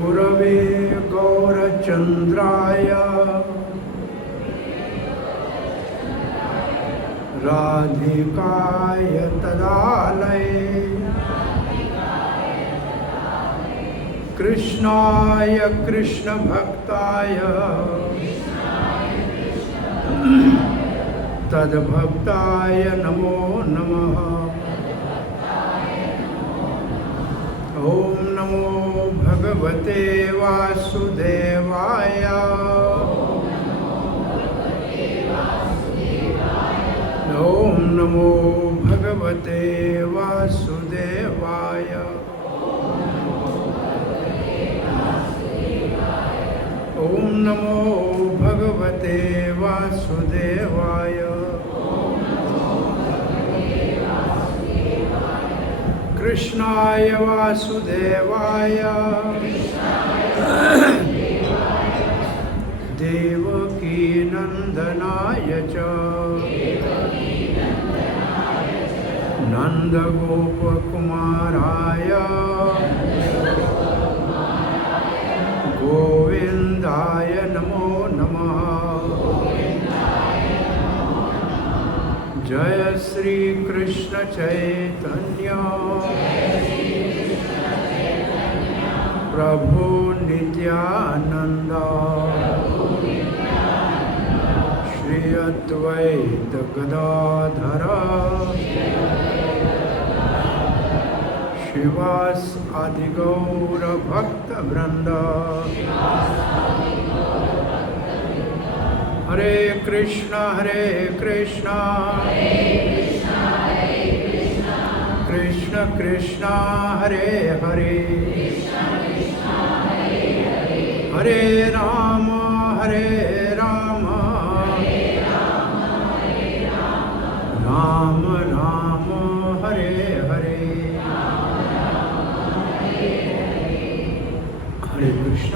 गुरवे गौरचन्द्राय राधिकाय तदालये कृष्णाय कृष्णभक्ताय तद्भक्ताय नमो नमः। ॐ नमो भगवते वासुदेवाय। ॐ नमो भगवते वासुदेवाय। ॐ नमो भगवते वासुदेवाय। कृष्णाय वासुदेवाय देवकी नंदनाय च नंदगोपकुमाराय गोविंदाय नमो नमः। जय श्री कृष्ण चैतन्य प्रभु नित्यानंद श्री अद्वैत गदाधर शिवास आदि गौर भक्त वृंद। हरे कृष्णा कृष्ण कृष्णा हरे हरे हरे राम राम राम हरे हरे। हरे कृष्ण।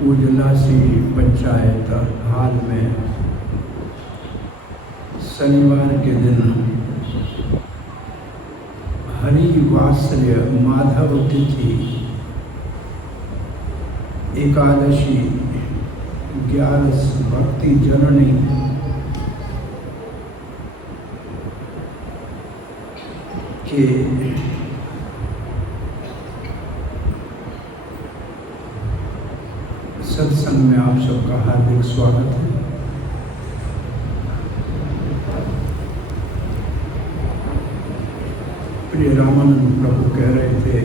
पूजलासी पंचायत हाल में शनिवार के दिन हरि वात्सल्य माधव तिथि एकादशी 11 भक्ति जननी के सत्संग में आप सबका हार्दिक स्वागत है। प्रिय रामानंद प्रभु कह रहे थे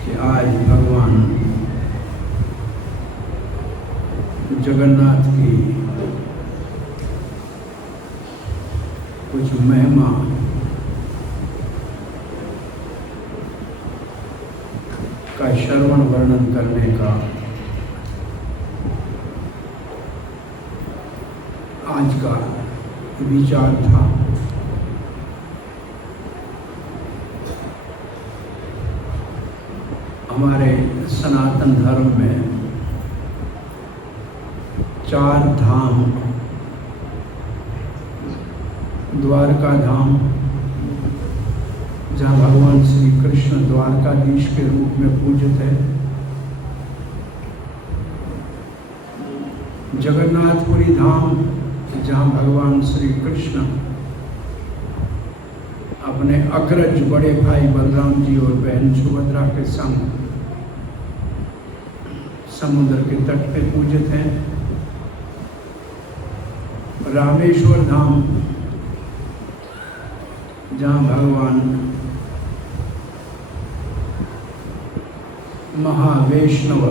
कि आज भगवान जगन्नाथ की कुछ महिमा का श्रवण वर्णन करने का आज का विचार था। हमारे सनातन धर्म में 4 धाम, द्वारका धाम जहाँ भगवान श्री कृष्ण द्वारकाधीश के रूप में पूजित है, जगन्नाथपुरी धाम जहाँ भगवान श्री कृष्ण अपने अग्रज बड़े भाई बलराम जी और बहन सुभद्रा के संग समुद्र के तट पे पूजित हैं। रामेश्वर धाम जहाँ भगवान महावैष्णव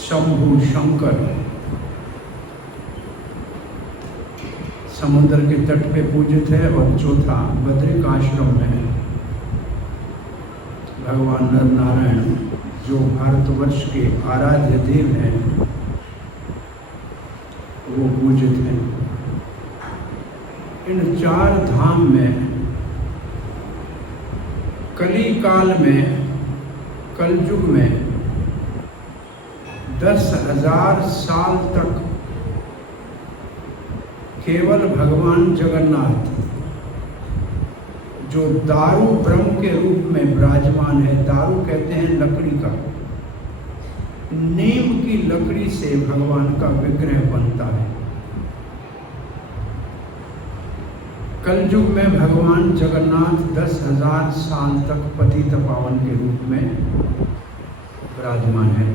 शंभु शंकर समुद्र के तट पे पूजित है। और चौथा बद्रिकाश्रम में भगवान नर नारायण जो भारतवर्ष के आराध्य देव हैं वो पूजित हैं। इन 4 धाम में कली काल में कलयुग में 10,000 साल तक केवल भगवान जगन्नाथ जो दारू ब्रह्म के रूप में विराजमान है। दारू कहते हैं लकड़ी का, नीम की लकड़ी से भगवान का विग्रह बनता है। कलयुग में भगवान जगन्नाथ 10,000 साल तक पतित पावन के रूप में विराजमान है।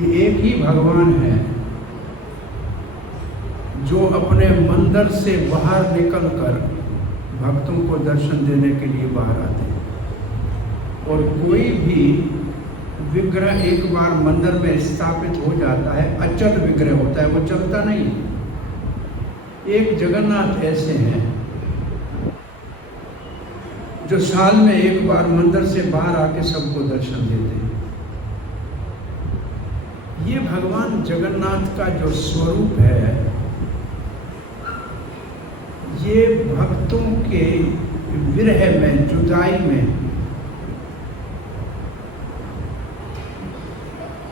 ये एक ही भगवान है जो अपने मंदिर से बाहर निकलकर भक्तों को दर्शन देने के लिए बाहर आते हैं। और कोई भी विग्रह एक बार मंदिर में स्थापित हो जाता है, अचल विग्रह होता है, वो चलता नहीं। एक जगन्नाथ ऐसे हैं जो साल में एक बार मंदिर से बाहर आके सबको दर्शन देते हैं। ये भगवान जगन्नाथ का जो स्वरूप है, ये भक्तों के विरह में, जुदाई में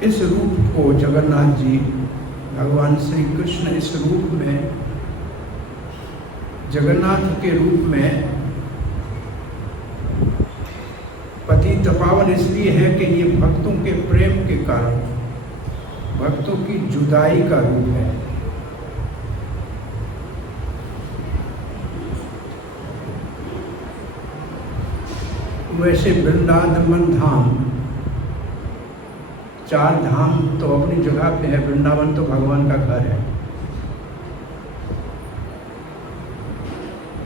इस रूप को जगन्नाथ जी, भगवान श्री कृष्ण इस रूप में, जगन्नाथ के रूप में पतित पावन इसलिए है कि ये भक्तों के प्रेम के कारण, भक्तों की जुदाई का रूप है। वैसे वृंदावन धाम, 4 धाम तो अपनी जगह पे है, वृंदावन तो भगवान का घर है।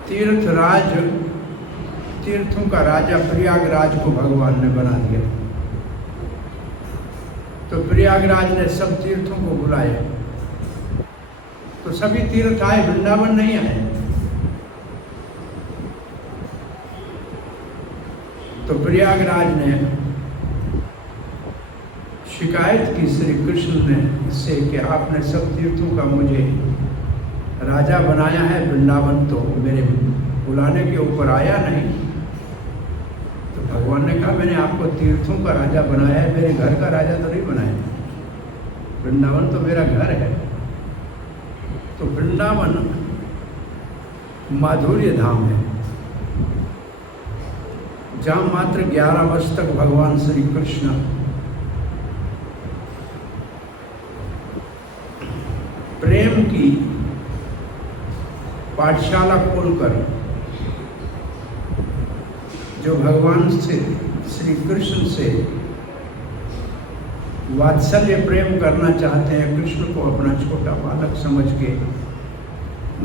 तीर्थराज, तीर्थों का राजा प्रयागराज को भगवान ने बना दिया। तो प्रयागराज ने सब तीर्थों को बुलाया, तो सभी तीर्थ आए, वृंदावन नहीं आए। तो प्रयागराज ने शिकायत की श्री कृष्ण ने से कि आपने सब तीर्थों का मुझे राजा बनाया है, वृंदावन तो मेरे बुलाने के ऊपर आया नहीं। तो भगवान ने कहा मैंने आपको तीर्थों का राजा बनाया है, मेरे घर का राजा तो नहीं बनाया। वृंदावन तो मेरा घर है। तो वृंदावन माधुर्य धाम है, जहाँ मात्र 11 वर्ष तक भगवान श्री कृष्ण प्रेम की पाठशाला खोलकर जो भगवान से, श्री कृष्ण से वात्सल्य प्रेम करना चाहते हैं, कृष्ण को अपना छोटा बालक समझ के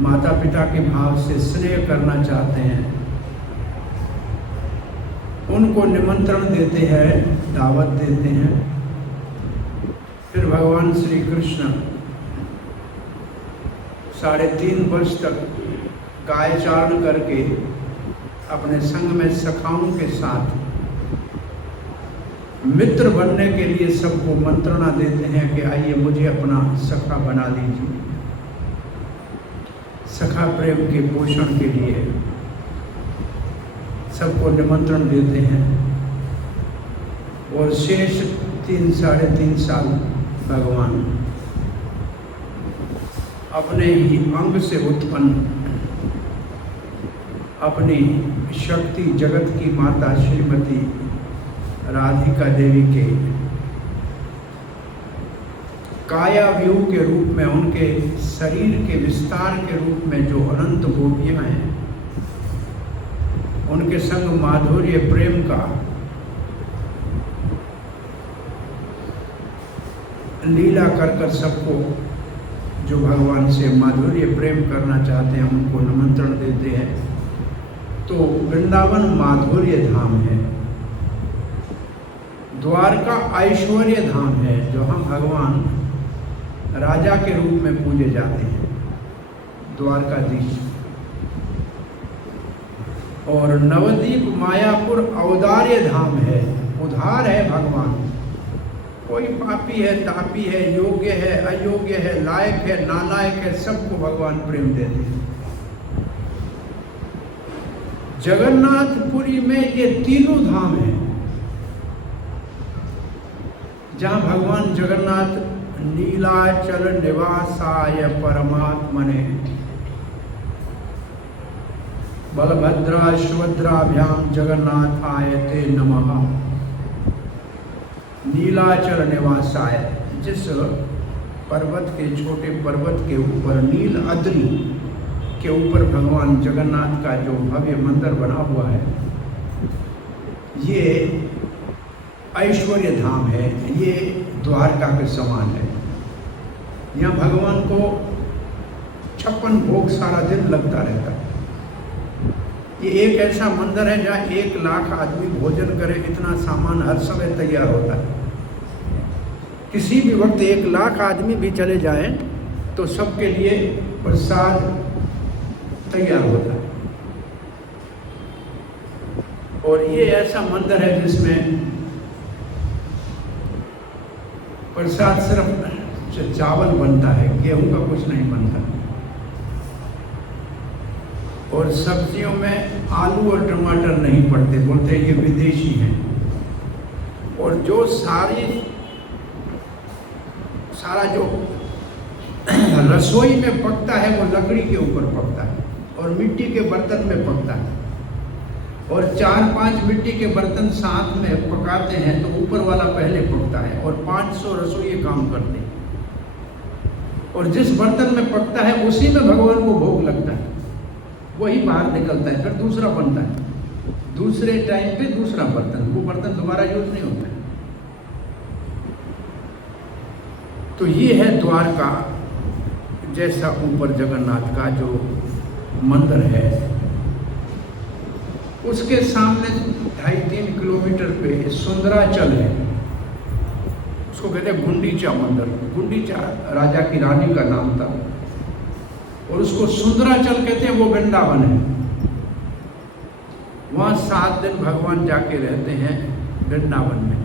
माता पिता के भाव से स्नेह करना चाहते हैं, उनको निमंत्रण देते हैं, दावत देते हैं। फिर भगवान श्री कृष्ण 3.5 वर्ष तक गाय चारण करके अपने संग में सखाओं के साथ मित्र बनने के लिए सबको मंत्रणा देते हैं कि आइए मुझे अपना सखा बना लीजिए। सखा प्रेम के पोषण के लिए सबको निमंत्रण देते हैं। और शेष 3-3.5 साल भगवान अपने ही अंग से उत्पन्न अपनी शक्ति जगत की माता श्रीमती राधिका देवी के काया व्यू के रूप में, उनके शरीर के विस्तार के रूप में जो अनंत गोपियां हैं, उनके संग माधुर्य प्रेम का लीला कर कर सबको जो भगवान से माधुर्य प्रेम करना चाहते हैं उनको निमंत्रण देते हैं। तो वृंदावन माधुर्य धाम है, द्वारका ऐश्वर्य धाम है, जहाँ भगवान राजा के रूप में पूजे जाते हैं, द्वारकाधीश। और नवद्वीप मायापुर औदार्य धाम है, उधार है भगवान। कोई पापी है, तापी है, योग्य है, अयोग्य है, लायक है, नालायक है, सबको भगवान प्रेम देते हैं। जगन्नाथपुरी में ये तीनों धाम हैं, जहाँ भगवान जगन्नाथ नीलाचल निवासाय परमात्मने बलभद्रा सुभद्राभ्याम जगन्नाथाय ते नमः। नीलाचल निवासाय, जिस पर्वत के, छोटे पर्वत के ऊपर, नील अद्रि के ऊपर भगवान जगन्नाथ का जो भव्य मंदिर बना हुआ है, ये ऐश्वर्य धाम है, ये द्वारका के समान है। यहाँ भगवान को 56 भोग सारा दिन लगता रहता है। ये एक ऐसा मंदिर है जहाँ 1 लाख आदमी भोजन करे, इतना सामान हर समय तैयार होता है। किसी भी वक्त 1 लाख आदमी भी चले जाएं तो सबके लिए प्रसाद तैयार होता है। और ये ऐसा मंदिर है जिसमें प्रसाद सिर्फ चावल बनता है, गेहूं का कुछ नहीं बनता। और सब्जियों में आलू और टमाटर नहीं पड़ते, बोलते हैं ये विदेशी हैं। और जो सारा जो रसोई में पकता है वो लकड़ी के ऊपर पकता है और मिट्टी के बर्तन में पकता है। और 4-5 मिट्टी के बर्तन साथ में पकाते हैं तो ऊपर वाला पहले पकता है और 500 रसोई काम करते हैं। और जिस बर्तन में पकता है उसी में भगवान को भोग लगता है, वही बाहर निकलता है, फिर दूसरा बनता है। दूसरे टाइम पे दूसरा बर्तन, वो बर्तन दोबारा यूज नहीं होता है। तो ये है द्वारका जैसा ऊपर जगन्नाथ का जो मंदिर है। उसके सामने 2.5-3 किलोमीटर पे सुंदराचल है, उसको कहते हैं गुंडीचा मंदिर। गुंडीचा राजा की रानी का नाम था और उसको सुंदराचल कहते हैं, वो वृंदावन है। वहाँ 7 दिन भगवान जाके रहते हैं वृंदावन में,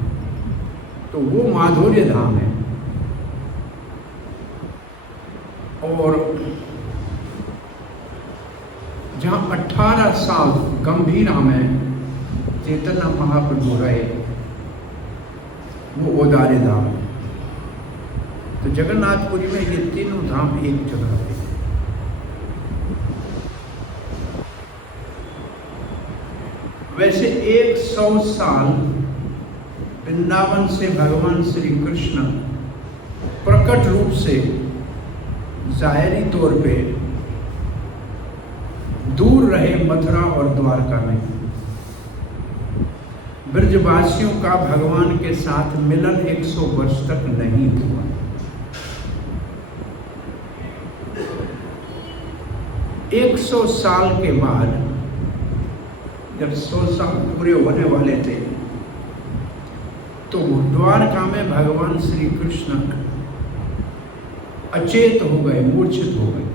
तो वो माधुर्य धाम है। और जहाँ 18 साल गंभीरा में चैतन्य महाप्रभु रहे, वो ओदारे धाम है। तो जगन्नाथपुरी में ये तीनों धाम एक जगह है। वैसे 100 साल वृंदावन से भगवान श्री कृष्ण प्रकट रूप से जाहिरी तौर पे दूर रहे मथुरा और द्वारका में। ब्रजवासियों का भगवान के साथ मिलन 100 वर्ष तक नहीं हुआ। एक 100 साल के बाद जब 100 साल पूरे होने वाले थे तो द्वारका में भगवान श्री कृष्ण अचेत हो गए, मूर्छित हो गए।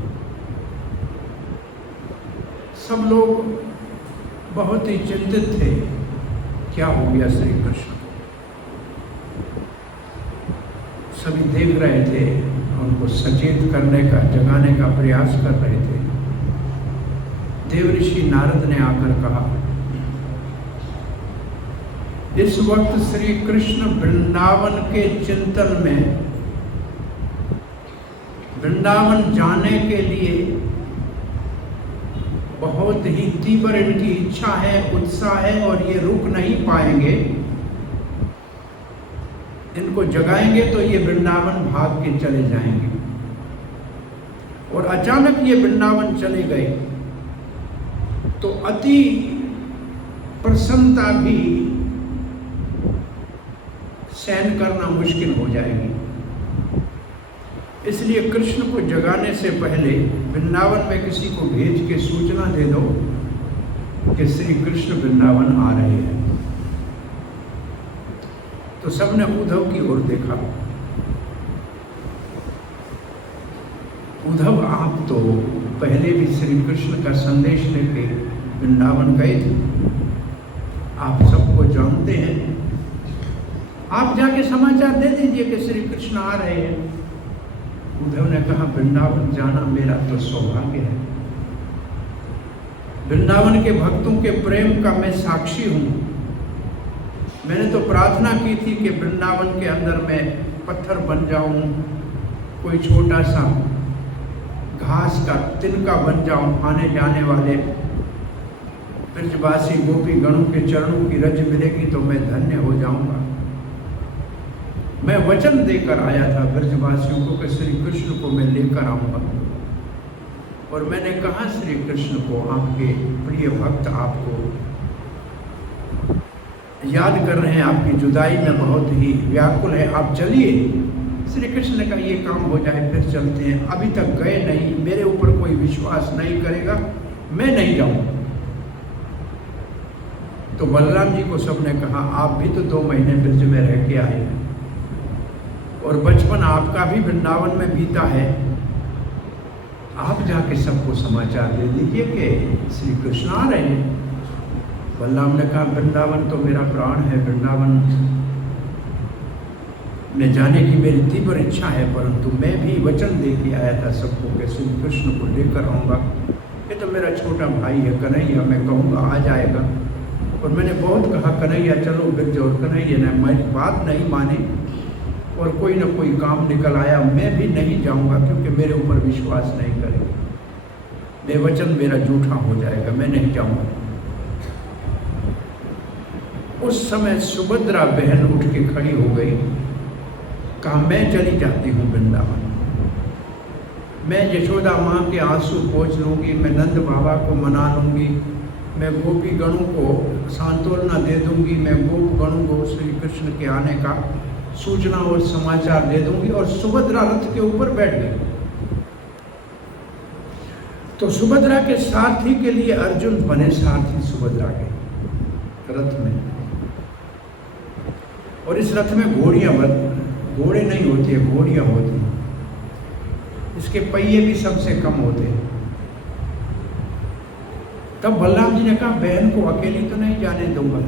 सब लोग बहुत ही चिंतित थे, क्या हो गया श्री कृष्ण। सभी देख रहे थे, उनको सचेत करने का, जगाने का प्रयास कर रहे थे। देवऋषि नारद ने आकर कहा, इस वक्त श्री कृष्ण वृंदावन के चिंतन में, वृंदावन जाने के लिए बहुत ही तीव्र इनकी इच्छा है, उत्साह है और ये रुक नहीं पाएंगे। इनको जगाएंगे तो ये वृंदावन भाग के चले जाएंगे। और अचानक ये वृंदावन चले गए तो अति प्रसन्नता भी सहन करना मुश्किल हो जाएगी। इसलिए कृष्ण को जगाने से पहले वृंदावन में किसी को भेज के सूचना दे दो कि श्री कृष्ण वृंदावन आ रहे हैं। तो सबने उद्धव की ओर देखा। उद्धव, आप तो पहले भी श्री कृष्ण का संदेश लेके वृंदावन गए थे, आप सबको जानते हैं, आप जाके समाचार दे दीजिए कि श्री कृष्ण आ रहे हैं। उद्धव ने कहा, वृंदावन जाना मेरा तो सौभाग्य है। वृंदावन के भक्तों के प्रेम का मैं साक्षी हूं। मैंने तो प्रार्थना की थी कि वृंदावन के अंदर में पत्थर बन जाऊं, कोई छोटा सा घास का तिनका बन जाऊं, आने जाने वाले ब्रजवासी गोपी गणों के चरणों की रज मिलेगी तो मैं धन्य हो जाऊंगा। मैं वचन देकर आया था ब्रजवासियों को कि श्री कृष्ण को मैं लेकर आऊंगा, और मैंने कहा श्री कृष्ण को, आपके प्रिय भक्त आपको याद कर रहे हैं, आपकी जुदाई में बहुत ही व्याकुल है, आप चलिए। श्री कृष्ण ने कहा ये काम हो जाए फिर चलते हैं, अभी तक गए नहीं, मेरे ऊपर कोई विश्वास नहीं करेगा, मैं नहीं जाऊंगा। तो बलराम जी को सबने कहा आप भी तो 2 महीने ब्रज में रह के आए हैं, और बचपन आपका भी वृंदावन में बीता है, आप जाके सबको समाचार दे दीजिए कि श्री कृष्ण आ रहे हैं। बलराम ने कहा वृंदावन तो मेरा प्राण है, वृंदावन में जाने की मेरी तीव्र इच्छा है, परंतु मैं भी वचन दे के आया था सबको कि श्री कृष्ण को लेकर आऊँगा। ये तो मेरा छोटा भाई है कन्हैया, मैं कहूँगा आ जाएगा, और मैंने बहुत कहा कन्हैया चलो ब्रज, और कन्हैया ने मेरी बात नहीं मानी, और कोई ना कोई काम निकल आया, मैं भी नहीं जाऊंगा क्योंकि मेरे ऊपर विश्वास नहीं करेगा, बेवचन मेरा झूठा हो जाएगा, मैं नहीं जाऊंगा। उस समय सुभद्रा बहन उठ के खड़ी हो गई, कहा मैं चली जाती हूँ वृंदावन, मैं यशोदा माँ के आंसू पोंछ लूंगी, मैं नंद बाबा को मना लूंगी, मैं गोपी गणों को सांत्वना दे दूंगी, मैं गोप गणों को श्री कृष्ण के आने का सूचना और समाचार दे दूंगी। और सुभद्रा रथ के ऊपर बैठ गई। तो सुभद्रा के सारथी के लिए अर्जुन बने सारथी सुभद्रा के रथ में, और इस रथ में घोड़े नहीं होते, घोड़ियां होती हैं, इसके पहिए भी सबसे कम होते हैं। तब बलराम जी ने कहा बहन को अकेली तो नहीं जाने दूंगा,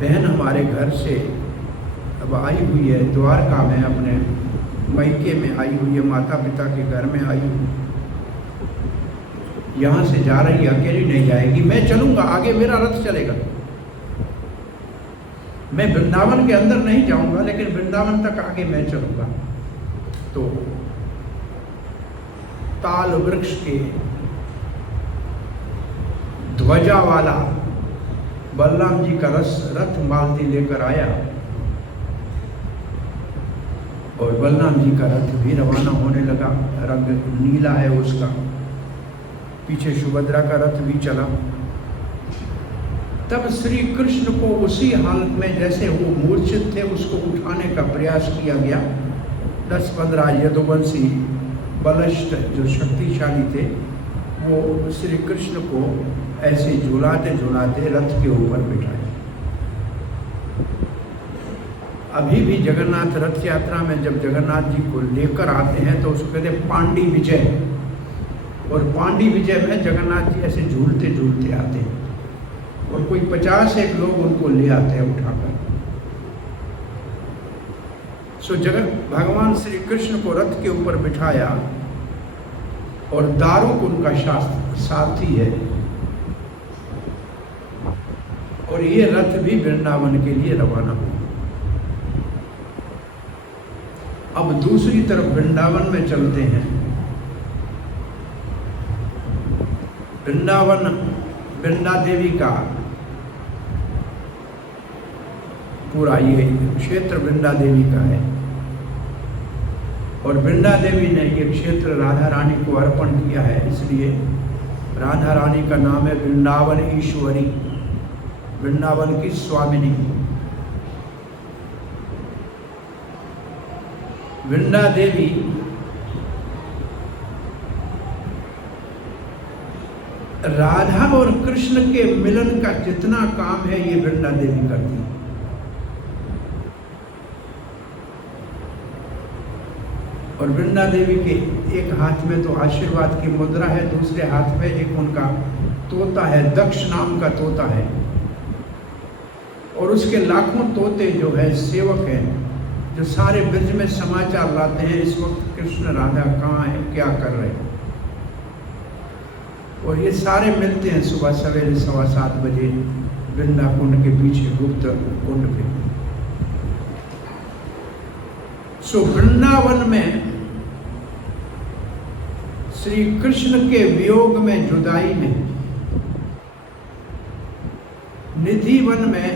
बहन हमारे घर से अब आई हुई है, द्वारका में अपने मैके में आई हुई है, माता पिता के घर में आई हुई, यहाँ से जा रही है, अकेली नहीं जाएगी, मैं चलूंगा, आगे मेरा रथ चलेगा, मैं वृंदावन के अंदर नहीं जाऊंगा, लेकिन वृंदावन तक आगे मैं चलूंगा। तो ताल वृक्ष के ध्वजा वाला बलराम जी का रथ मालती लेकर आया, और बलराम जी का रथ भी रवाना होने लगा, रंग नीला है उसका, पीछे सुभद्रा का रथ भी चला। तब श्री कृष्ण को उसी हालत में जैसे वो मूर्छित थे उसको उठाने का प्रयास किया गया। 10-15 यदुवंशी बलिष्ठ जो शक्तिशाली थे वो श्री कृष्ण को ऐसे झुलाते झुलाते रथ के ऊपर बिठाए। अभी भी जगन्नाथ रथ यात्रा में जब जगन्नाथ जी को लेकर आते हैं तो उसको कहते हैं पांडी विजय, और पांडी विजय में जगन्नाथ जी ऐसे झूलते झूलते आते हैं, और कोई 50 लोग उनको ले आते हैं उठाकर। सो भगवान श्री कृष्ण को रथ के ऊपर बिठाया, और दारुक उनका साथी है, और ये रथ भी वृंदावन के लिए रवाना हुआ। अब दूसरी तरफ वृंदावन में चलते हैं। वृंदावन वृंदा देवी का पूरा ये क्षेत्र वृंदा देवी का है, और वृंदा देवी ने ये क्षेत्र राधा रानी को अर्पण किया है, इसलिए राधा रानी का नाम है वृंदावन ईश्वरी, वृंदावन की स्वामिनी। वृंदा देवी राधा और कृष्ण के मिलन का जितना काम है ये वृंदा देवी करती है। और वृंदा देवी के एक हाथ में तो आशीर्वाद की मुद्रा है, दूसरे हाथ में एक उनका तोता है, दक्ष नाम का तोता है, और उसके लाखों तोते जो है सेवक हैं, जो सारे ब्रज में समाचार लाते हैं इस वक्त कृष्ण राधा कहाँ है, क्या कर रहे हैं। और ये सारे मिलते हैं सुबह सवेरे 7:15 बजे वृंदा कुंड के पीछे गुप्त कुंड पे। सो वृंदावन में श्री कृष्ण के वियोग में, जुदाई में, निधिवन में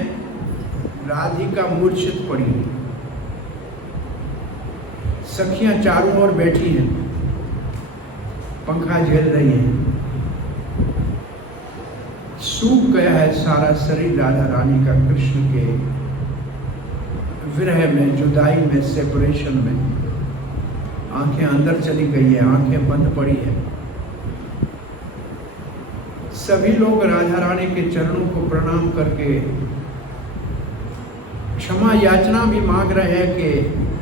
राधिका मूर्छित पड़ी है। सखियां चारों ओर बैठी हैं, पंखा झेल रही हैं। सूख गया है सारा शरीर राधा रानी का कृष्ण के विरह में, जुदाई में, सेपरेशन में। आंखें अंदर चली गई है, आंखें बंद पड़ी है। सभी लोग राधा रानी के चरणों को प्रणाम करके क्षमा याचना भी मांग रहे हैं कि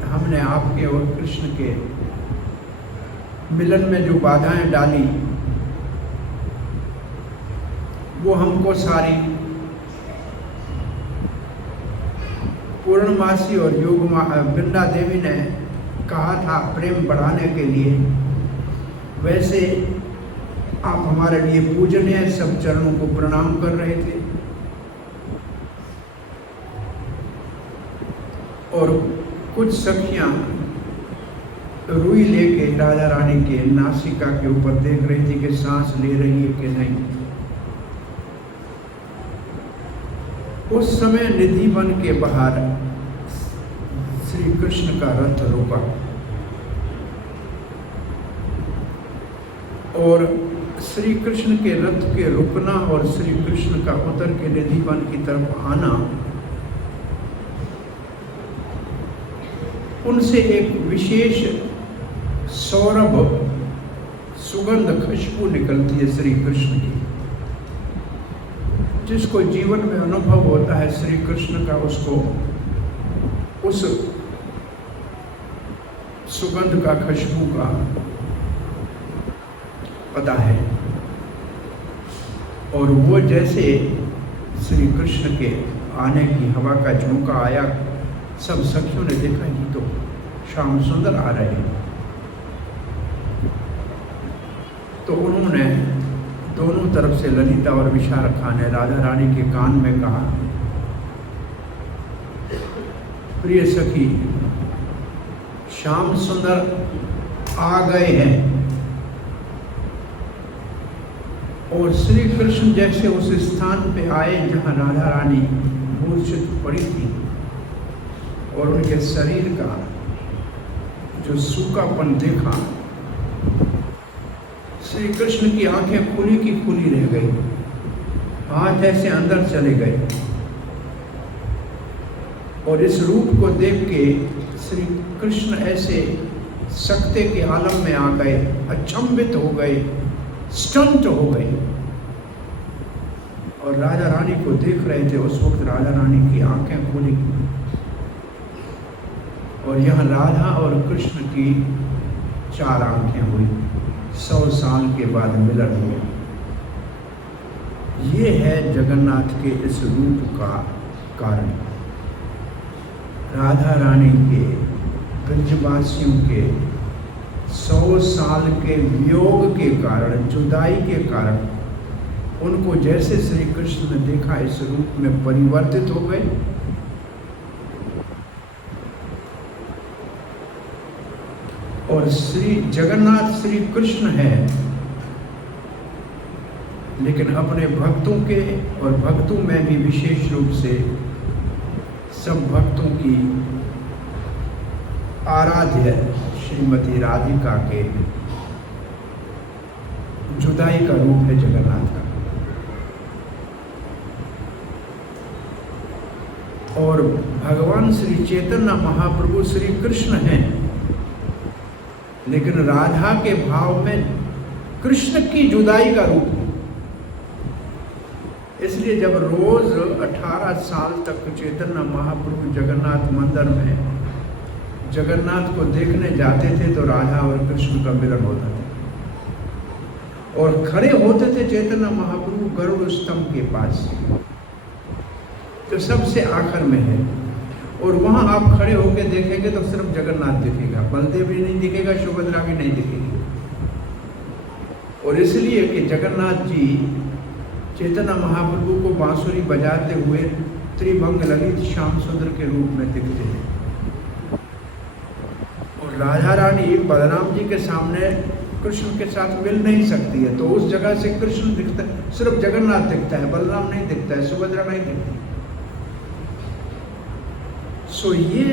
हमने आपके और कृष्ण के मिलन में जो बाधाएं डाली वो हमको सारी पूर्णमासी और योग वृंदा देवी ने कहा था प्रेम बढ़ाने के लिए, वैसे आप हमारे लिए पूजनीय। सब चरणों को प्रणाम कर रहे थे और कुछ सखियां रुई लेके राधा रानी के नासिका के ऊपर देख रही थी कि सांस ले रही है कि नहीं। उस समय निधिवन के बाहर श्री कृष्ण का रथ रुका और श्री कृष्ण के रथ के रुकना और श्री कृष्ण का उतर के निधिवन की तरफ आना उनसे एक विशेष सौरभ, सुगंध, खुशबू निकलती है श्री कृष्ण की, जिसको जीवन में अनुभव होता है श्री कृष्ण का, उसको उस सुगंध का, खुशबू का पता है। और वो जैसे श्री कृष्ण के आने की हवा का झोंका आया, सब सखियों ने देखा कि तो श्याम सुंदर आ रहे हैं। तो उन्होंने दोनों तरफ से, ललिता और विशाखा ने राधा रानी के कान में कहा, प्रिय सखी, श्याम सुंदर आ गए हैं। और श्री कृष्ण जैसे उस स्थान पे आए जहां राधा रानी मूर्छित पड़ी थी और उनके शरीर का जो सूखापन देखा, श्री कृष्ण की आंखें खुली की खुली रह गई, हाथ ऐसे अंदर चले गए और इस रूप को देख के श्री कृष्ण ऐसे सकते के आलम में आ गए, अचंभित हो गए, स्टंट हो गए और राधा रानी को देख रहे थे। उस वक्त राधा रानी की आंखें खुली और यहाँ राधा और कृष्ण की 4 आंखें हुई। 100 साल के बाद मिलन हुआ। ये है जगन्नाथ के इस रूप का कारण। राधा रानी के, ब्रजवासियों के 100 साल के वियोग के कारण, जुदाई के कारण, उनको जैसे श्री कृष्ण ने देखा इस रूप में परिवर्तित हो गए। और श्री जगन्नाथ श्री कृष्ण है, लेकिन अपने भक्तों के और भक्तों में भी विशेष रूप से सब भक्तों की आराध्य श्रीमती राधिका के जुदाई का रूप है जगन्नाथ का। और भगवान श्री चैतन्य महाप्रभु श्री कृष्ण हैं, लेकिन राधा के भाव में कृष्ण की जुदाई का रूप है। इसलिए जब रोज 18 साल तक चैतन्य महाप्रभु जगन्नाथ मंदिर में जगन्नाथ को देखने जाते थे तो राधा और कृष्ण का मिलन होता था और खड़े होते थे चैतन्य महाप्रभु गरुड़ स्तंभ के पास, तो सबसे आखिर में है। और वहां आप खड़े होकर देखेंगे तो सिर्फ जगन्नाथ दिखेगा, बलदेव भी नहीं दिखेगा, सुभद्रा भी नहीं दिखेगी। और इसलिए कि जगन्नाथ जी चैतन्य महाप्रभु को बांसुरी बजाते हुए त्रिभंग ललित श्याम सुंदर के रूप में दिखते हैं। राधा रानी बलराम जी के सामने कृष्ण के साथ मिल नहीं सकती है, तो उस जगह से कृष्ण दिखता है, सिर्फ जगन्नाथ दिखता है, बलराम नहीं दिखता है, सुभद्रा नहीं दिखती। सो ये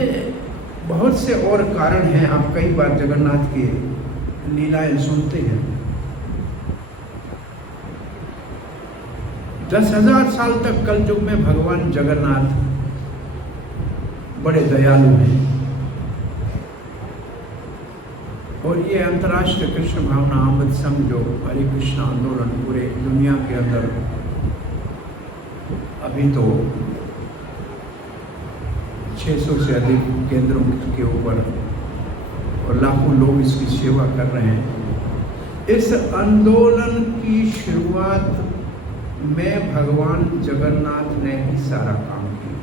बहुत से और कारण हैं। आप कई बार जगन्नाथ की लीलाएं सुनते हैं। 10,000 साल तक कलयुग में भगवान जगन्नाथ बड़े दयालु हैं। और ये अंतर्राष्ट्रीय कृष्ण भावना अमृत संघ जो हरे कृष्ण आंदोलन पूरे दुनिया के अंदर अभी तो 600 से अधिक केंद्रों के ऊपर और लाखों लोग इसकी सेवा कर रहे हैं। इस आंदोलन की शुरुआत में भगवान जगन्नाथ ने ही सारा काम किया।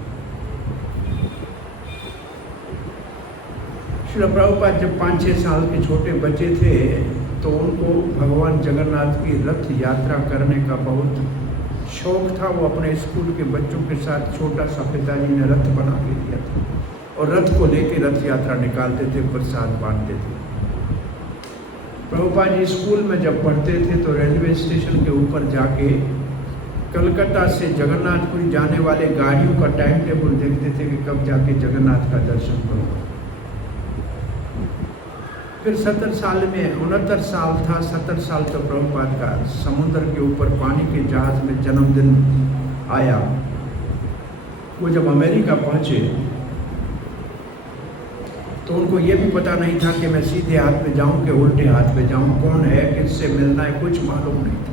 श्रील प्रभुपाद जब 5-6 साल के छोटे बच्चे थे तो उनको भगवान जगन्नाथ की रथ यात्रा करने का बहुत शौक था। वो अपने स्कूल के बच्चों के साथ छोटा सा पिताजी ने रथ बना के दिया था और रथ को लेकर रथ यात्रा निकालते थे, प्रसाद बांटते थे। प्रभुपाद जी स्कूल में जब पढ़ते थे तो रेलवे स्टेशन के ऊपर जाके कलकत्ता से जगन्नाथपुरी जाने वाले गाड़ियों का टाइम टेबल देखते थे कि कब जाके जगन्नाथ का दर्शन करो। फिर 70 साल में 69 साल था, 70 साल तो प्रभुपाद का समुद्र के ऊपर पानी के जहाज में जन्मदिन आया। वो जब अमेरिका पहुंचे तो उनको ये भी पता नहीं था कि मैं सीधे हाथ पे जाऊं कि उल्टे हाथ पे जाऊं, कौन है, किससे मिलना है, कुछ मालूम नहीं था।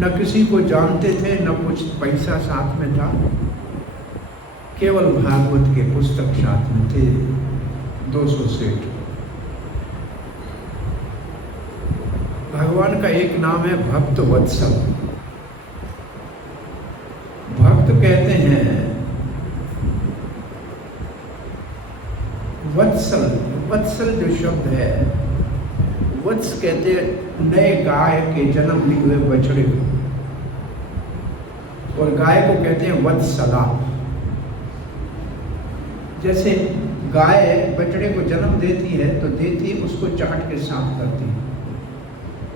न किसी को जानते थे, न कुछ पैसा साथ में था, केवल भागवत के पुस्तक साथ में थे 200 सेठ। भगवान का एक नाम है भक्त वत्सल। भक्त कहते हैं वत्सल। वत्सल जो शब्द है, वत्स कहते हैं नए गाय के जन्म लिए हुए बछड़े को, और गाय को कहते हैं वत्सला। जैसे गाय बछड़े को जन्म देती है तो देती उसको चाट के साफ करती है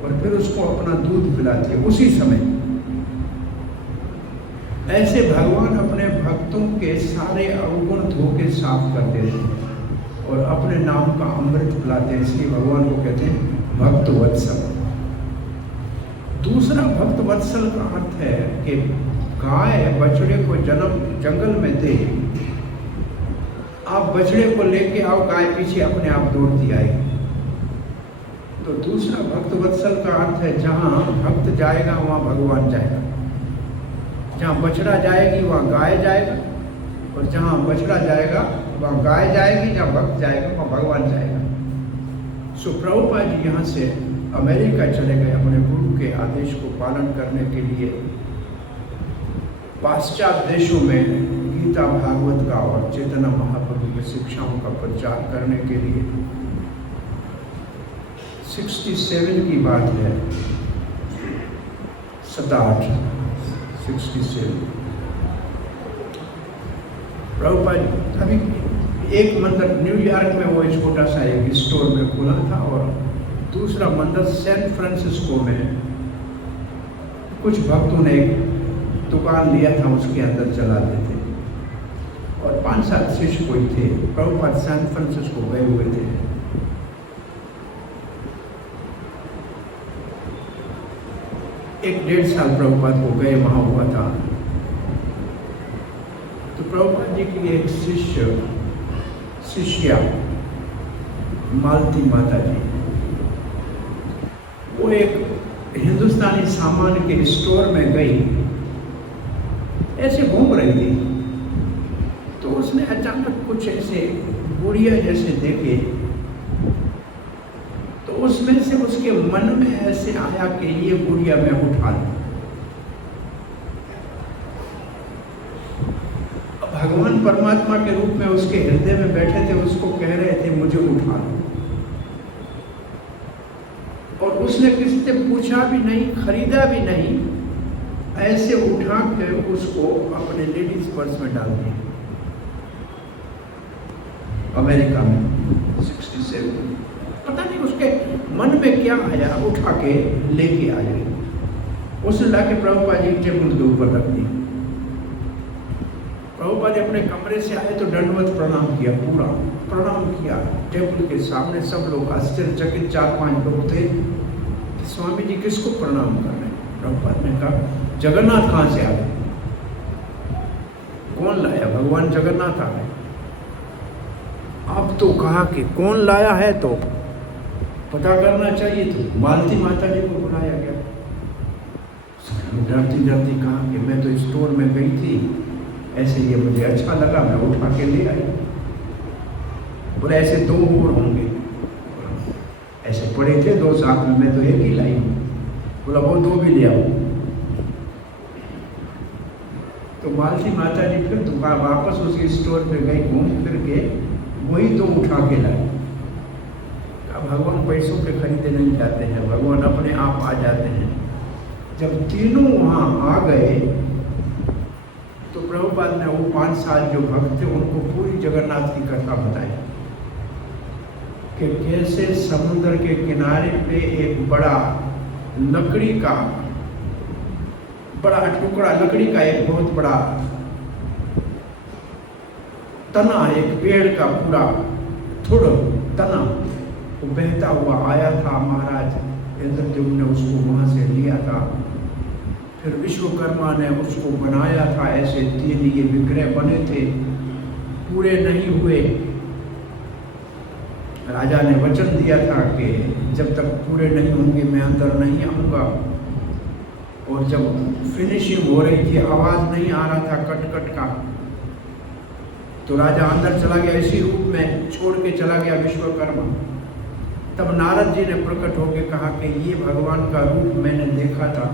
और फिर उसको अपना दूध पिलाती है उसी समय। ऐसे भगवान अपने भक्तों के सारे अवगुण धो के साफ कर देते हैं और अपने नाम का अमृत पिलाते हैं, इसलिए भगवान को कहते हैं भक्त वत्सल। दूसरा भक्त वत्सल का अर्थ है कि गाय बछड़े को जन्म जंगल में दे, आप बछड़े को लेके आओ, गाय पीछे अपने आप दौड़ती आएगी। तो दूसरा भक्त वत्सल का अर्थ है जहाँ भक्त जाएगा वहाँ भगवान जाएगा, जहाँ बछड़ा जाएगी वहाँ गाय जाएगा, और जहाँ बछड़ा जाएगा वहाँ गाय जाएगी, जहाँ भक्त जाएगा वहाँ भगवान जाएगा। सो प्रभुपाद जी यहाँ से अमेरिका चले गए अपने गुरु के आदेश को पालन करने के लिए। पाश्चात्य देशों में गीता भागवत का और चेतना महाप्रभु की शिक्षाओं का प्रचार करने के लिए 67 की बात है, 67 प्रभुपाद अभी एक मंदिर न्यूयॉर्क में वो छोटा सा एक स्टोर में खुला था और दूसरा मंदिर सैन फ्रांसिस्को में कुछ भक्तों ने एक दुकान लिया था, उसके अंदर चलाते थे और 5-7 शिष्य कोई थे। प्रभुपाद सैन फ्रांसिस्को गए हुए थे। एक 1.5 साल प्रभुपाद को गए वहाँ हुआ था। तो प्रभुपाद जी की एक शिष्या मालती माता जी, वो एक हिंदुस्तानी सामान के स्टोर में गई, ऐसे घूम रही थी तो उसने अचानक कुछ ऐसे गुड़िया जैसे देखे, तो उसमें से उसके मन में ऐसे आया कि ये गुड़िया मैं उठा लूं। भगवान परमात्मा के रूप में उसके हृदय में बैठे थे, उसको कह रहे थे मुझे उठा लो, और उसने किसी से पूछा भी नहीं, खरीदा भी नहीं, ऐसे उठा के उसको अपने लेडीज पर्स में डाल दिया। अमेरिका में 67। पता नहीं उसके मन में क्या आया, उठा के लेके आ गए। उसने लाके प्रभुपाद जी टेबल के ऊपर रख दिया। प्रभुपाद जी अपने कमरे से आए तो दंडवत प्रणाम किया, पूरा प्रणाम किया टेबल के सामने। सब लोग आश्चर्यचकित, 4-5 लोग थे कि स्वामी जी किसको प्रणाम कर रहे हैं। प्रभुपाद ने कहा जगन्नाथ कहाँ से आ गए, कौन लाया? भगवान जगन्नाथ आ गए। अब तो कहा कि कौन लाया है तो पता करना चाहिए, तो मालती माता जी को बुलाया गया। डरती डरती कहा कि मैं तो स्टोर में गई थी, ऐसे ये मुझे अच्छा लगा, मैं उठा के ले आई। बोले ऐसे 2 और होंगे, ऐसे पड़े थे 2 साथ में, मैं तो एक ही लाई हूँ। बोला वो 2 भी ले आओ। तो मालती माता जी फिर दोबारा वापस उसी स्टोर पे गई, घूम फिर के वही 2 उठा के लाई। भगवान पैसों के खरीदे नहीं जाते हैं, भगवान अपने आप आ जाते हैं। जब तीनों वहाँ आ गए तो प्रभुपाद ने वो 5 साल जो भक्त थे उनको पूरी जगन्नाथ की कथा बताई कि कैसे समुद्र के किनारे पे एक बड़ा लकड़ी का बड़ा टुकड़ा, लकड़ी का एक बहुत बड़ा तना, एक पेड़ का पूरा थोड़ा तना वो बहता हुआ आया था। महाराज इंद्रदेव ने उसको वहाँ से लिया था, फिर विश्वकर्मा ने उसको बनाया था। ऐसे 3 ये विग्रह बने थे, पूरे नहीं हुए। राजा ने वचन दिया था कि जब तक पूरे नहीं होंगे मैं अंदर नहीं आऊँगा। और जब फिनिशिंग हो रही थी, आवाज़ नहीं आ रहा था कट कट का, तो राजा अंदर चला गया, इसी रूप में छोड़ के चला गया विश्वकर्मा। तब नारद जी ने प्रकट होकर कहा कि ये भगवान का रूप मैंने देखा था,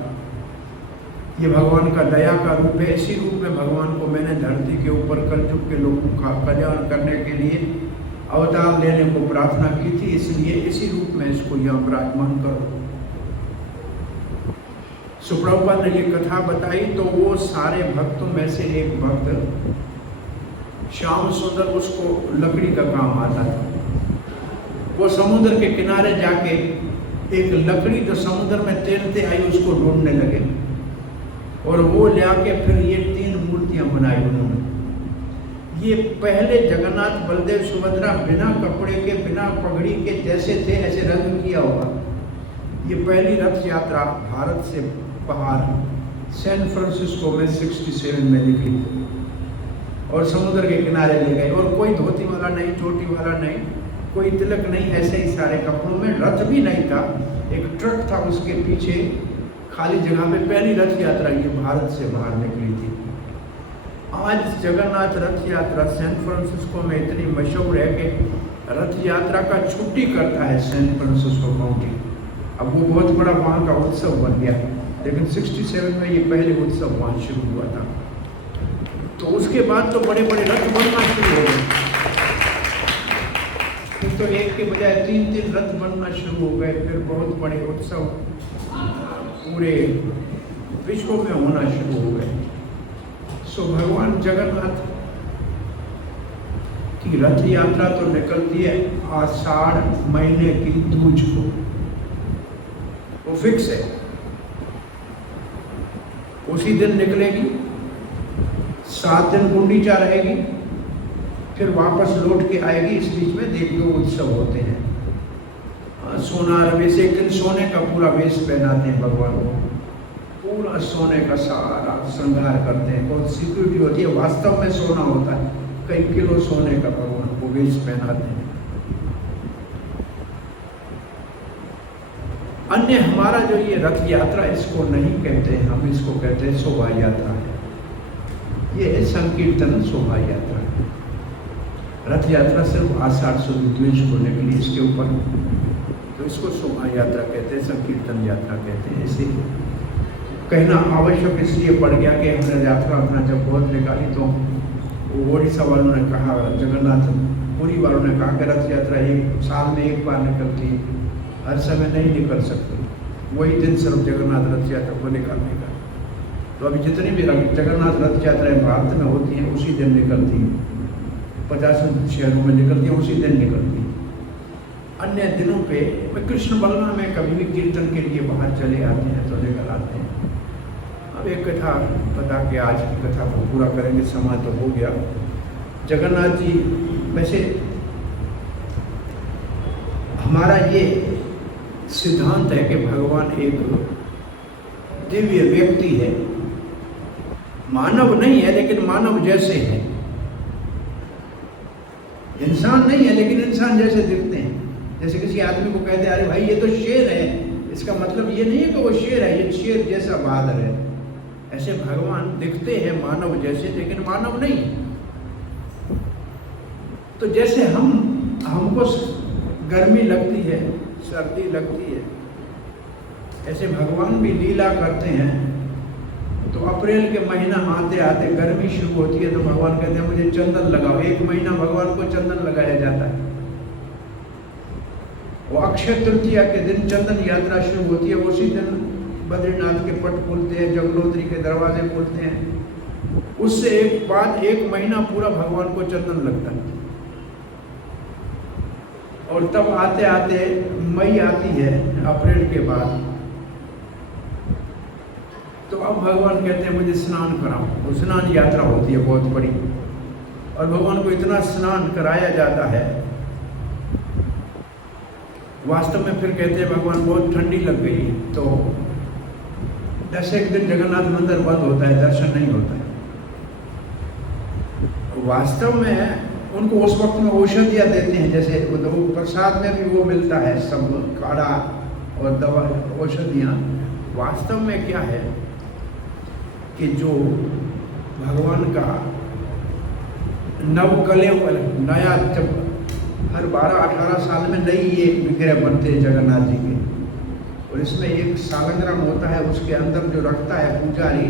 ये भगवान का दया का रूप है। इसी रूप में भगवान को मैंने धरती के ऊपर कलयुग के लोगों का कल्याण करने के लिए अवतार लेने को प्रार्थना की थी, इसलिए इसी रूप में इसको यहाँ विराजमान करो। प्रभुपाद ने ये कथा बताई तो वो सारे भक्तों में से एक भक्त श्याम सुंदर, उसको लकड़ी का काम आता था। वो समुद्र के किनारे जाके एक लकड़ी जो समुद्र में तैरते आई उसको ढूंढने लगे और वो ले आके फिर ये 3 मूर्तियां बनाई उन्होंने। ये पहले जगन्नाथ बलदेव सुभद्रा बिना कपड़े के, बिना पगड़ी के जैसे थे ऐसे रंग किया हुआ। ये पहली रथ यात्रा भारत से बाहर सैन फ्रांसिस्को में 67 में निकली और समुद्र के किनारे ले गए। और कोई धोती वाला नहीं, चोटी वाला नहीं, कोई तिलक नहीं, ऐसे ही सारे कपड़ों में। रथ भी नहीं था, एक ट्रक था उसके पीछे खाली जगह पे पहली रथ यात्रा ये भारत से बाहर निकली थी। आज जगन्नाथ रथ यात्रा सैन फ्रांसिस्को में इतनी मशहूर है कि रथ यात्रा का छुट्टी करता है सैन फ्रांसिस्को काउंटी। अब वो बहुत बड़ा वहाँ का उत्सव बन गया, लेकिन 67 में ये पहले उत्सव वहाँ शुरू हुआ था। तो उसके बाद तो बड़े बड़े रथ बनना शुरू हो गए। फिर तो एक के बजाय 3-3 रथ बनना शुरू हो गए। फिर बहुत बड़े उत्सव पूरे विश्व में होना शुरू हो गए। भगवान जगन्नाथ की रथ यात्रा तो निकलती है आषाढ़ महीने की दूज को, वो फिक्स है, उसी दिन निकलेगी। 7 दिन गुंडीचा रहेगी, फिर वापस लौट के आएगी। इस बीच में 1-2 उत्सव होते हैं। सोनार वेश, एक दिन सोने का पूरा वेश पहनाते हैं भगवान को, पूरा सोने का सारा श्रृंगार करते हैं, बहुत सिक्योरिटी होती है। वास्तव में सोना होता है, कई किलो सोने का भगवान को वेश पहनाते हैं। अन्य हमारा जो ये रथ यात्रा, इसको नहीं कहते हैं हम, इसको कहते हैं शोभा यात्रा है। ये है संकीर्तन शोभा यात्रा। रथ यात्रा सिर्फ आषाढ़ शुद्ध द्विज को निकली, इसके ऊपर तो इसको शोभा यात्रा कहते हैं, संकीर्तन यात्रा कहते हैं। इसे कहना आवश्यक इसलिए पड़ गया कि हमने यात्रा अपना जब बहुत निकाली तो ओडिशा वालों ने कहा, जगन्नाथ पुरी वालों ने कहा कि रथ यात्रा एक साल में एक बार निकलती है, हर समय नहीं निकल सकती, वही दिन सिर्फ जगन्नाथ रथ यात्रा को निकालने का। तो अभी जितनी भी जगन्नाथ रथ यात्राएं भारत में होती हैं उसी दिन निकलती हैं, 50 शहरों में निकलती हैं, उसी दिन निकलती हैं। अन्य दिनों पे मैं कृष्ण बलराम में कभी भी कीर्तन के लिए बाहर चले आते हैं तो लेकर आते हैं। अब एक कथा बता के आज की कथा को पूरा करेंगे, समय तो हो गया। जगन्नाथ जी, वैसे हमारा ये सिद्धांत है कि भगवान एक दिव्य व्यक्ति है, मानव नहीं है लेकिन मानव जैसे है, इंसान नहीं है लेकिन इंसान जैसे दिखते हैं। जैसे किसी आदमी को कहते हैं अरे भाई ये तो शेर है, इसका मतलब ये नहीं है कि वो शेर है, ये शेर जैसा बहादुर है। ऐसे भगवान दिखते हैं मानव जैसे लेकिन मानव नहीं। तो जैसे हमको गर्मी लगती है, सर्दी लगती है, ऐसे भगवान भी लीला करते हैं। तो अप्रैल के महीना आते आते गर्मी शुरू होती है तो भगवान कहते हैं मुझे चंदन लगाओ। एक महीना भगवान को चंदन लगाया जाता है। वो अक्षय तृतीया के दिन चंदन यात्रा शुरू होती है। उसी दिन बद्रीनाथ के पट खुलते हैं, जगनोत्री के दरवाजे खुलते हैं। उससे एक महीना पूरा भगवान को चंदन लगता है। और तब आते आते मई आती है अप्रैल के बाद, तो अब भगवान कहते हैं मुझे स्नान कराओ। वो स्नान यात्रा होती है बहुत बड़ी, और भगवान को इतना स्नान कराया जाता है। वास्तव में फिर कहते हैं भगवान बहुत ठंडी लग गई, तो 10 एक दिन जगन्नाथ मंदिर बंद होता है, दर्शन नहीं होता है। वास्तव में उनको उस वक्त में औषधियाँ देते हैं, जैसे प्रसाद में भी वो मिलता है सब काढ़ा और दवा औषधियाँ। वास्तव में क्या है कि जो भगवान का नवकलेवर नया, जब हर 12-18 साल में नई ये विग्रह बनते हैं जगन्नाथ जी के, और इसमें एक सालग्राम होता है, उसके अंदर जो रखता है पुजारी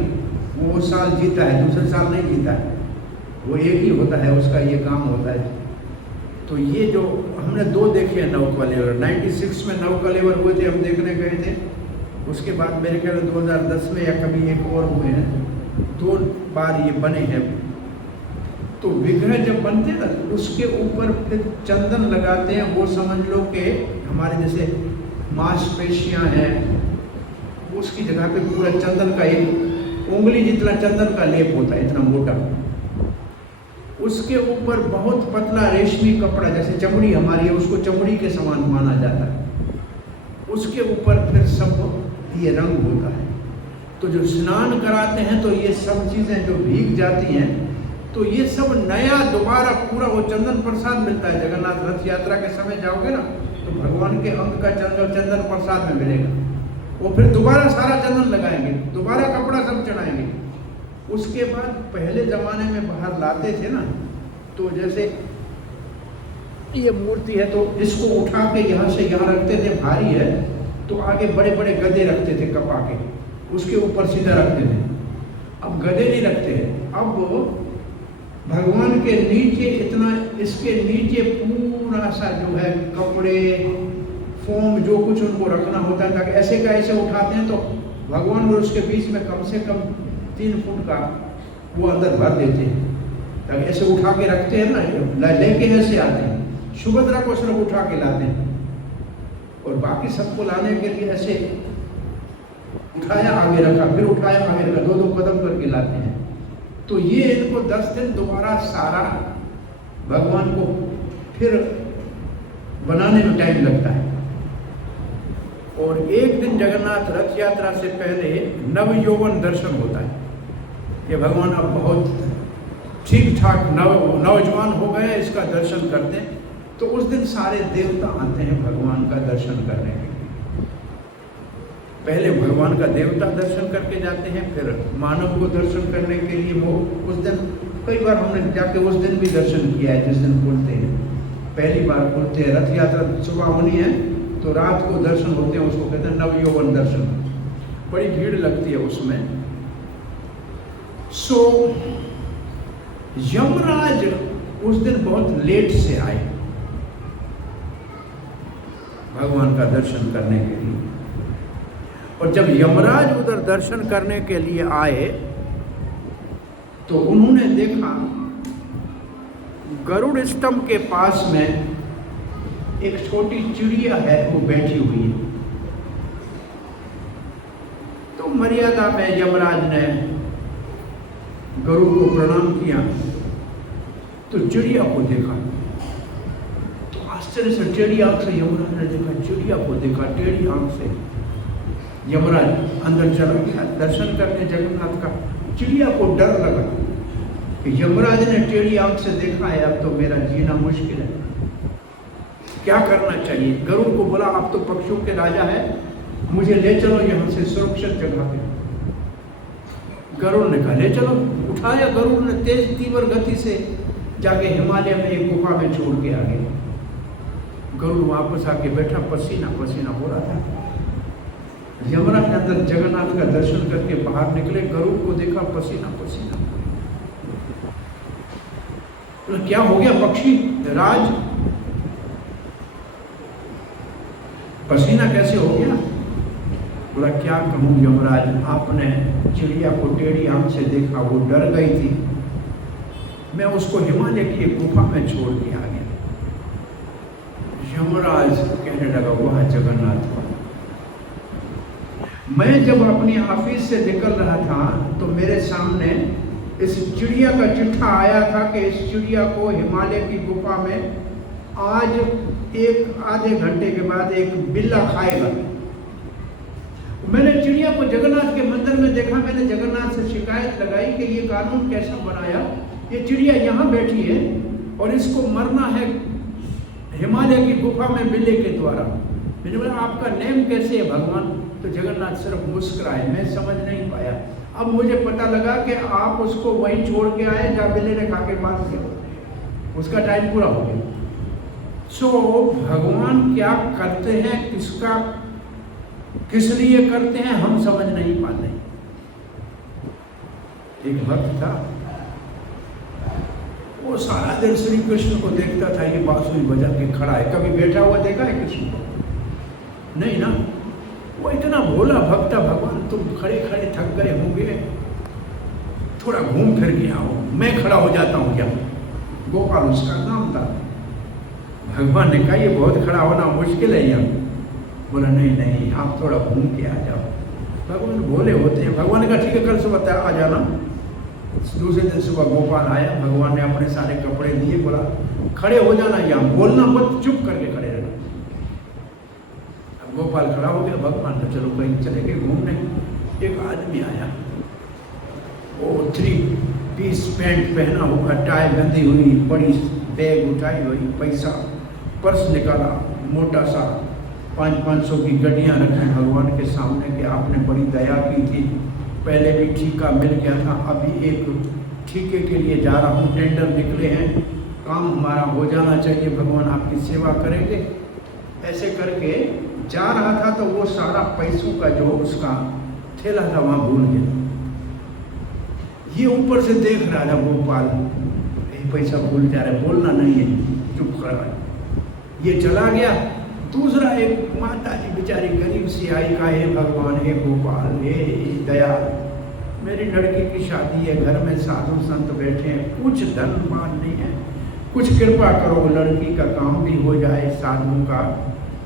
वो साल जीता है, दूसरे साल नहीं जीता है, वो एक ही होता है, उसका ये काम होता है। तो ये जो हमने 2 देखे हैं नवकलेवर, 96 में नवकलेवर हुए थे, हम देखने गए थे। उसके बाद मेरे ख्याल 2010 में या कभी एक और हुए हैं, 2 बार ये बने हैं। तो विग्रह जब बनते हैं ना, उसके ऊपर फिर चंदन लगाते हैं। वो समझ लो कि हमारे जैसे मांसपेशियां हैं, उसकी जगह पे पूरा चंदन का एक उंगली जितना चंदन का लेप होता है, इतना मोटा। उसके ऊपर बहुत पतला रेशमी कपड़ा, जैसे चमड़ी हमारी है, उसको चमड़ी के समान माना जाता है। उसके ऊपर फिर सब ये रंग होता है। तो जो स्नान कराते हैं तो ये सब चीज़ें जो भीग जाती हैं, तो ये सब नया दोबारा पूरा वो चंदन प्रसाद मिलता है। जगन्नाथ रथ यात्रा के समय जाओगे ना, तो भगवान के अंग का चंदन प्रसाद में मिलेगा। वो फिर दोबारा सारा चंदन लगाएंगे, दोबारा कपड़ा सब चढ़ाएंगे। उसके बाद पहले ज़माने में बाहर लाते थे ना, तो जैसे ये मूर्ति है तो इसको उठा के यहाँ से यहाँ रखते थे, भारी है, तो आगे बड़े बड़े गदे रखते थे कपा के, उसके ऊपर सीधा रखते थे। अब गदे नहीं रखते हैं, अब भगवान के नीचे इतना, इसके नीचे पूरा सा जो है कपड़े, फोम, जो कुछ उनको रखना होता है, ताकि ऐसे का ऐसे उठाते हैं तो भगवान और उसके बीच में कम से कम 3 फुट का वो अंदर भर देते हैं, ताकि ऐसे उठा के रखते हैं ना, लेके ऐसे आते हैं। सुभद्रा को सिर्फ उठा के लाते हैं, और बाकी सबको लाने के लिए ऐसे उठाया आगे रखा, फिर उठाया आगे रखा, 2-2 कदम करके लाते हैं। तो ये इनको 10 दिन दोबारा सारा भगवान को फिर बनाने में टाइम लगता है। और एक दिन जगन्नाथ रथ यात्रा से पहले नवयौवन दर्शन होता है। ये भगवान अब बहुत ठीक ठाक नौजवान हो गए, इसका दर्शन करते हैं। तो उस दिन सारे देवता आते हैं भगवान का दर्शन करने के लिए। पहले भगवान का देवता दर्शन करके जाते हैं, फिर मानव को दर्शन करने के लिए वो उस दिन, कई बार हमने जाके उस दिन भी दर्शन किया है, जिस दिन खुलते हैं। पहली बार खुलते हैं, रथ यात्रा सुबह होनी है तो रात को दर्शन होते हैं, उसको कहते हैं नवयौवन दर्शन। बड़ी भीड़ लगती है उसमें। सो यमराज उस दिन बहुत लेट से आए भगवान का दर्शन करने के लिए। और जब यमराज उधर दर्शन करने के लिए आए तो उन्होंने देखा गरुड़ स्तंभ के पास में एक छोटी चिड़िया है वो बैठी हुई है। तो मर्यादा में यमराज ने गरुड़ को प्रणाम किया तो चिड़िया को देखा। तो आश्चर्य से टेढ़ी आंख से यमराज ने देखा, चिड़िया को देखा टेढ़ी आंख से। यमराज अंदर चला गया दर्शन करने जगन्नाथ का। चिड़िया को डर लगा कि यमराज ने टेढ़ी आंख से देखा है, अब तो मेरा जीना मुश्किल है, क्या करना चाहिए। गरुड़ को बोला, आप तो पक्षियों के राजा है, मुझे ले चलो यहाँ से सुरक्षित जगह पे। गरुड़ ने कहा ले चलो। उठाया गरुड़ ने तेज तीव्र गति से जाके हिमालय में एक गुफा में छोड़ के आ गया। गरुड़ वापस आके बैठा, पसीना पसीना हो रहा था। यमराज अंदर जगन्नाथ का दर्शन करके बाहर निकले, गरुड़ को देखा पसीना पसीना। तो क्या हो गया पक्षी राज, पसीना कैसे हो गया? बोला क्या कहूँ यमराज, आपने चिड़िया को टेढ़ी आंख से देखा, वो डर गई थी, मैं उसको हिमालय की एक गुफा में छोड़ के आ गया। यमराज कहने लगा वाह जगन्नाथ, मैं जब अपनी ऑफिस से निकल रहा था तो मेरे सामने इस चिड़िया का चिट्ठा आया था कि इस चिड़िया को हिमालय की गुफा में आज एक आधे घंटे के बाद एक बिल्ला खाएगा। मैंने चिड़िया को जगन्नाथ के मंदिर में देखा, मैंने जगन्नाथ से शिकायत लगाई कि ये कानून कैसा बनाया, ये चिड़िया यहाँ बैठी है और इसको मरना है हिमालय की गुफा में बिल्ले के द्वारा। मैंने बोला आपका नेम कैसे है भगवान? तो जगन्नाथ सिर्फ मुस्कुराए, मैं समझ नहीं पाया। अब मुझे पता लगा कि आप उसको वहीं छोड़ के आए जहाँ बिल्ले ने खा के मार दिया, उसका टाइम पूरा हो गया। सो भगवान क्या करते हैं, किसका किस लिए करते हैं, हम समझ नहीं पाते। एक भक्त था, वो सारा दिन श्री कृष्ण को देखता था, ये बांसुरी बजा के खड़ा है। कभी बैठा हुआ देखा है कृष्ण को? नहीं ना। वो इतना भोला भक्त, भगवान तुम खड़े खड़े थक गए होंगे, थोड़ा घूम फिर के आओ, मैं खड़ा हो जाता हूँ क्या। गोपाल उसका नाम था। भगवान ने कहा ये बहुत खड़ा होना मुश्किल है यहाँ। बोला नहीं नहीं, आप थोड़ा घूम के आ जाओ। भगवान भोले होते हैं। भगवान ने कहा ठीक है, कल सुबह आ जाना। दूसरे दिन सुबह गोपाल आया, भगवान ने अपने सारे कपड़े दिए, बोला खड़े हो जाना, यहाँ बोलना मत, चुप करके खड़े रहना। अब गोपाल खड़ा हो गया, भगवान ने चलो कहीं चले गए घूमने। एक आदमी आया, वो 3 पीस पैंट पहना हुआ, टाई बंधी हुई, बड़ी बैग उठाई हुई, पैसा पर्स निकाला, मोटा सा 500 की गड्डियाँ रखी भगवान के सामने कि आपने बड़ी दया की थी, पहले भी ठीका मिल गया था, अभी एक ठीके के लिए जा रहा हूँ, टेंडर निकले हैं, काम हमारा हो जाना चाहिए, भगवान आपकी सेवा करेंगे। ऐसे करके जा रहा था तो वो सारा पैसों का जो उसका थैला था वहाँ भूल गया। ये ऊपर से देख रहा था गोपाल, ये पैसा भूल जा रहा है, बोलना नहीं है, चुप खड़ा है। ये चला गया। दूसरा एक माता जी बेचारी गरीब सी आई, का हे भगवान, हे गोपाल, हे दया, मेरी लड़की की शादी है, घर में साधु संत बैठे हैं, कुछ धन मान नहीं है, कुछ कृपा करो, लड़की का काम भी हो जाए, साधुओं का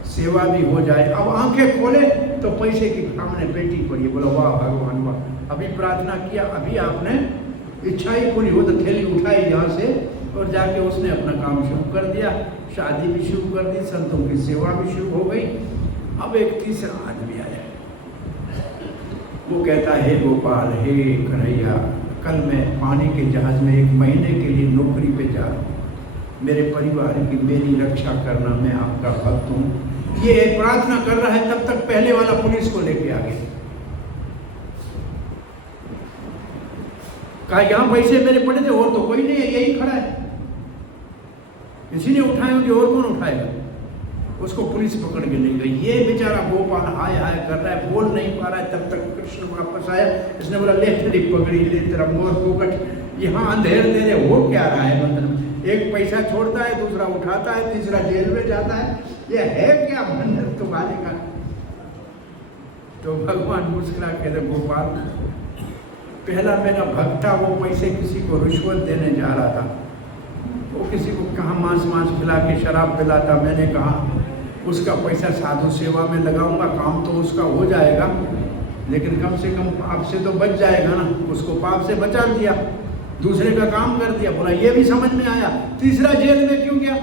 सेवा भी हो जाए। अब आंखें खोले तो पैसे की सामने बेटी पड़ी। बोला वाह भगवान वाह, अभी प्रार्थना किया, अभी आपने इच्छा ही पूरी हो। तो थैली उठाई यहाँ से और जाके उसने अपना काम शुरू कर दिया, शादी भी शुरू कर दी, संतों की सेवा भी शुरू हो गई। अब एक तीसरा आदमी आया, वो कहता है हे गोपाल, हे कन्हैया, कल मैं पानी के जहाज में 1 महीने के लिए नौकरी पे जा रहा हूँ, मेरे परिवार की मेरी रक्षा करना, मैं आपका भक्त हूँ। ये प्रार्थना कर रहा है, तब तक पहले वाला पुलिस को लेके आ गया। कहा यहाँ पैसे मेरे पड़े थे, और तो कोई नहीं है, यही खड़ा है, किसी ने उठाए होंगे, और कौन उठाएगा। उसको पुलिस पकड़ के ले गई। ये बेचारा गोपाल हाय हाय कर रहा है, बोल नहीं पा रहा है। तब तक कृष्ण वापस आया, इसने बोला ले तेरी पगड़ी, ले तेरा मोर पोकट, यहाँ अंधेर दे दे, हो क्या रहा है। मतलब एक पैसा छोड़ता है, दूसरा उठाता है, तीसरा जेल में जाता है, ये है क्या मंदिर तुम्हारे का। तो भगवान मुस्कुरा कहते गोपाल, पहला मेरा भक्त था, वो पैसे किसी को रिश्वत देने जा रहा था, वो किसी को कहाँ मांस खिला के शराब पिलाता, मैंने कहा उसका पैसा साधु सेवा में लगाऊंगा, काम तो उसका हो जाएगा, लेकिन कम से कम पाप से तो बच जाएगा ना। उसको पाप से बचा दिया, दूसरे का काम कर दिया। बोला ये भी समझ में आया। तीसरा जेल में क्यों गया?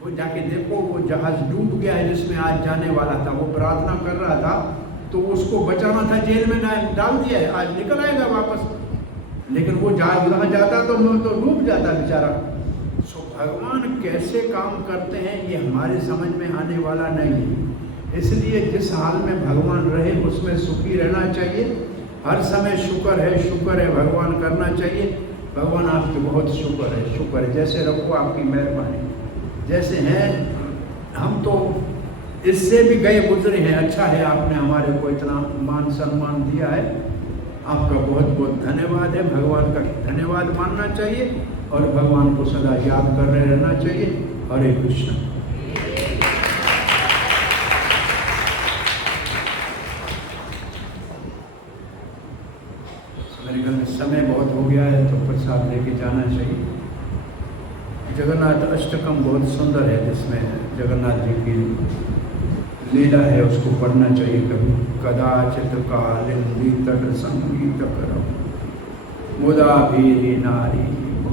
वो जाके देखो, वो जहाज डूब गया है जिसमें आज जाने वाला था। वो प्रार्थना कर रहा था तो उसको बचाना था, जेल में डाल दिया है, आज निकल आएगा वापस, लेकिन वो जहाज वहाँ जाता तो डूब जाता बेचारा। सो भगवान कैसे काम करते हैं ये हमारे समझ में आने वाला नहीं है। इसलिए जिस हाल में भगवान रहे उसमें सुखी रहना चाहिए। हर समय शुक्र है भगवान करना चाहिए। भगवान आपके बहुत शुक्र है, जैसे रखो आपकी मेहरबानी। जैसे हैं हम तो इससे भी गए गुजरे हैं, अच्छा है आपने हमारे को इतना मान सम्मान दिया है, आपका बहुत बहुत धन्यवाद है। भगवान का धन्यवाद मानना चाहिए और भगवान को सदा याद कर रहे रहना चाहिए। हरे कृष्ण। मेरे घर में समय बहुत हो गया है तो प्रसाद लेके जाना चाहिए। जगन्नाथ अष्टकम बहुत सुंदर है, जिसमें जगन्नाथ जी की लीला है, उसको पढ़ना चाहिए कभी। कदाचित कालिंदी तट संगीत करम मुदा भी नारी।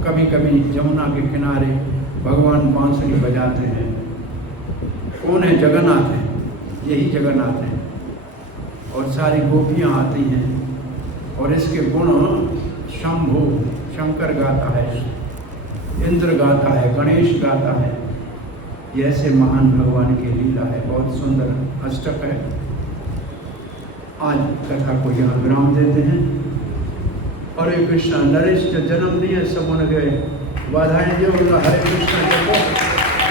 कभी कभी जमुना के किनारे भगवान बांसुरी बजाते हैं। कौन है? जगन्नाथ है, यही जगन्नाथ है। और सारी गोपियाँ आती हैं और इसके गुण शंभु शंकर गाता है, इंद्र गाता है, गणेश गाता है। ये ऐसे महान भगवान की लीला है, बहुत सुंदर अष्टक है। आज कथा को यहाँ विराम देते हैं। हरे कृष्णा। नरेश जो जन्म दिए सब उन गए, वाधाएं जो हरे कृष्णा जपो।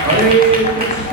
हरे कृष्ण।